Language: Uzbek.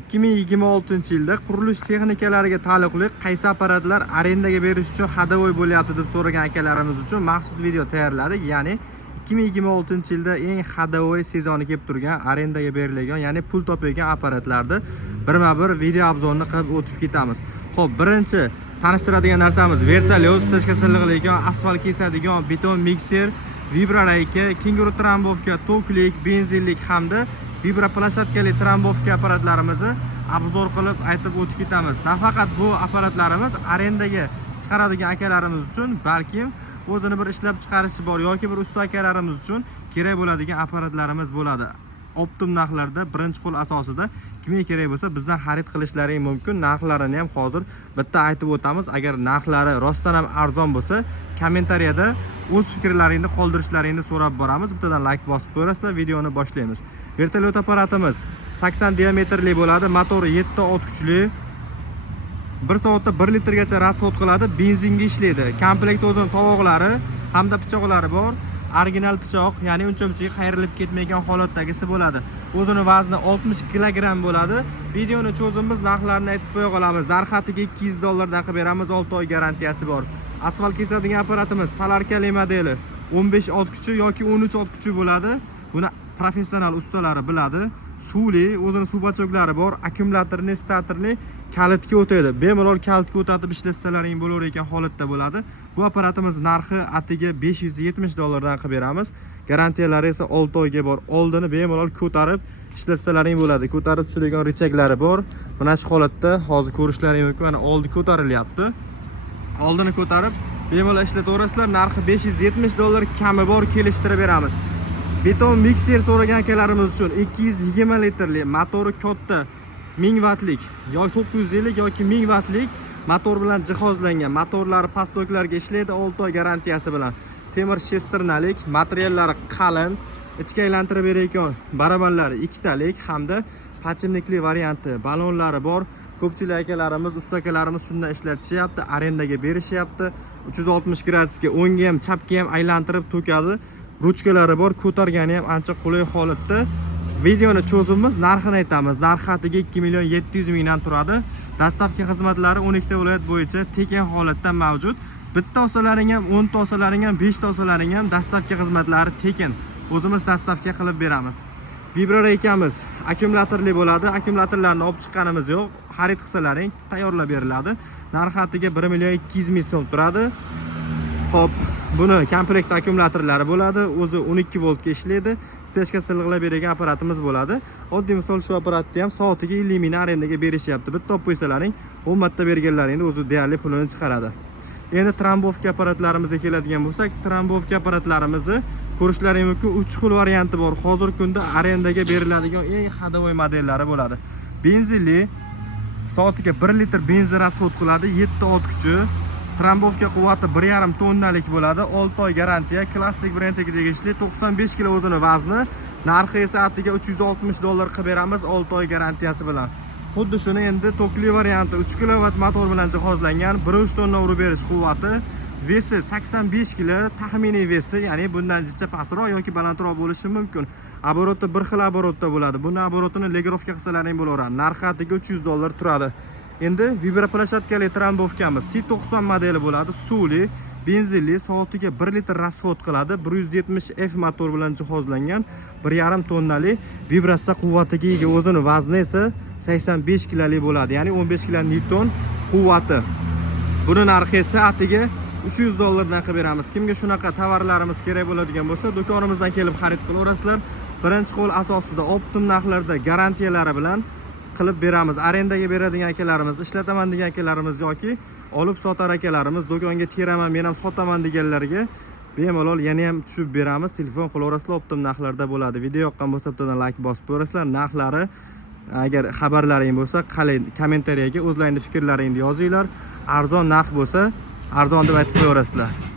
2026-yilda qurilish texnikalariga taalluqli qaysi apparatlar arendaga berish uchun hadavoy bo'lyapti deb so'ragan akalarimiz uchun maxsus video tayyorladik. Ya'ni 2026-yilda eng hadavoy sezoni kelib turgan, arendaga berilgan, ya'ni pul topayotgan apparatlarni birma-bir video obzorini qilib o'tib ketamiz. Xo'p, birinchi tanishtiradigan narsamiz vertolyot, stechka silliqlaydigan, asfalt kesadigan, beton mikser, vibrarayka, kenguru trambovka, toklik, benzinlik hamda vibroplashatkali trambovka apparatlarimizni obzor qilib aytib o'tib ketamiz. Nafaqat bu apparatlarimiz arendaga chiqaradigan akalarimiz uchun, balkim o'zini bir ishlab chiqarishi bor yoki bir usta akalarimiz uchun kerak bo'ladigan apparatlarimiz bo'ladi. Optim narxlarda birinchi qo'l asosida kimga kerak bo'lsa bizdan xarid qilishlari mumkin. Narxlarini ham hozir bitta aytib o'tamiz. Agar narxlari rostdan ham arzon bo'lsa, kommentariyada o'z fikrlaringni qoldirishlaringni so'rab boramiz. Bittadan like bosib qo'yasizlar, videoni boshlaymiz. Vertolyot apparatimiz 80 diametrli bo'ladi, motori 7 ot kuchli. 1 soatda 1 litrgacha rasxod qiladi, benzinga ishlaydi. Komplekt o'zining tovoqlari hamda pichoqlari bor. Original pichoq, ya'ni uncha-muncha qayrilib ketmagan holatdagisi bo'ladi. O'zining vazni 60 kg bo'ladi. Videoni cho'zimiz narxlarini aytib qo'ya qolamiz. Darxatiga $200 dan qilib beramiz, 6 oy garantiyasi bor. Asfalt kesadigan apparatimiz Salarkali modeli 15 ot kuchi yoki 13 ot kuchi bo'ladi. Buni professional ustalari biladi. Suvli, o'zining suv bachoklari bor, akkumulyatorli, statorli, kalitga o'tadi. Bemalol kalitga o'tatib ishlatsalaring bo'lar ekan holatda bo'ladi. Bu apparatimiz narxi atiga $570 dan qilib beramiz. Garantiyalari esa 6 oyga bor. Oldini bemalol ko'tarib ishlatsalaring bo'ladi. Ko'tarib tushadigan richaklari bor. Mana shu holatda hozir ko'rishlaring mumkin. Mana oldi ko'tarilyapti. Oldini ko'tarib bemalol ishlataverasizlar. Narxi $570, kami bor, kelishtirib beramiz. Beton mikser so'ragan akalarimiz uchun 220 litrli, motori katta, 1000 vatlik yoki 950 yoki 1000 vatlik motor bilan jihozlangan. Motorlari pastoklarga ishlaydi, 6 oy garantiyasi bilan. Temir shesternalik, materiallari qalin, ichki aylantirib berayotgan barabanlari 2 talik hamda pachimlikli varianti, balonlari bor. Ko'pchilik akalarimiz, usta akalarimiz shundan ishlatishyapti, arendaga berishyapti. 360 gradusga o'ngga ham, chapga ham aylantirib to'kadi. Ruchkalari bor, ko'targani ham ancha qulay holatda. Videoni cho'zimiz narxini aytamiz. Narxi atiga 2.700.000 dan turadi. Dastavka xizmatlari 12 ta viloyat bo'yicha tekin holatda mavjud. Bitta olsalaring ham, 10 ta olsalaring ham, 5 ta olsalaring ham dastavka xizmatlari tekin. O'zimiz dastavka qilib beramiz. Vibraraykamiz akkumulyatorli bo'ladi. Akkumulyatorlarni olib chiqqanimiz yo'q. Xarid qilsalaring tayyorlab beriladi. Narxi atiga 1.200.000 so'm turadi. Xo'p, buni komplekt akkumulyatorlari bo'ladi. O'zi 12 voltga ishlaydi. Stechka silliqlab bergan apparatimiz bo'ladi. Oddiy misol shu apparatni ham soatiga 50 ming arendaga berishyapti. Bitta olib qo'ysalaring 10 marta berganlaringda o'zi deyarli pulini chiqaradi. Endi trambovka apparatlarimizga keladigan bo'lsak, trambovka apparatlarimizni ko'rishlaring mumkin. 3 xil varianti bor. Hozirgi kunda arendaga beriladigan eng hadavoy modellari bo'ladi. Benzinli, soatiga 1 litr benzin rasxod qiladi, 7 ot kuchi. Trambovka quvvati 1,5 tonnalik bo'ladi, 6 oy garantiya, klassik brendiga tegishli, 95 kg o'zini vazni, narxi esa atiga $360 qilib beramiz, 6 oy garantiyasi bilan. Xuddi shuni endi tokli varianti 3 kW motor bilan jihozlangan, 1,3 tonna urib berish quvvati, vesi 85 kg, taxminiy vesi, ya'ni bundan jicha pastroq yoki balandroq bo'lishi mumkin. Оборотda bir xil оборотda bo'ladi. Buni оборотini legirovka qilsalaring bo'laveradi. Narxi atiga $300 turadi. Endi vibroplashatkali trambovkamiz C90 modeli bo'ladi, suvli, benzinli, soatiga 1 litr rasxod qiladi, 170F motor bilan jihozlangan, 1,5 tonnali vibratsiya quvvatiga ega, o'zining vazni esa 85 kg bo'ladi, ya'ni 15 kN quvvati. Buni narxi esa atiga $300 dan qilib beramiz. Kimga shunaqa tovarlarimiz kerak bo'ladigan bo'lsa, do'konimizdan kelib xarid qilaverasizlar. Birinchi qo'l asosida optim narxlarda garantiyalari bilan qilib beramiz. Arendaga beradigan akalarimiz, ishlataman degan akalarimiz yoki olib sotar akalarimiz, do'konga teraman, men ham sotaman deganlarga bemalol yana ham tushib beramiz. Telefon qilaverasizlar, optim narxlarda bo'ladi. Video yoqqan bo'lsa bittadan like bosib qo'yasizlar. Narxlari agar xabarlaring bo'lsa, qalay kommentariyaga o'zlaringizning fikrlaringni yozinglar. Arzon narx bo'lsa, arzon deb aytib qo'yaverasizlar.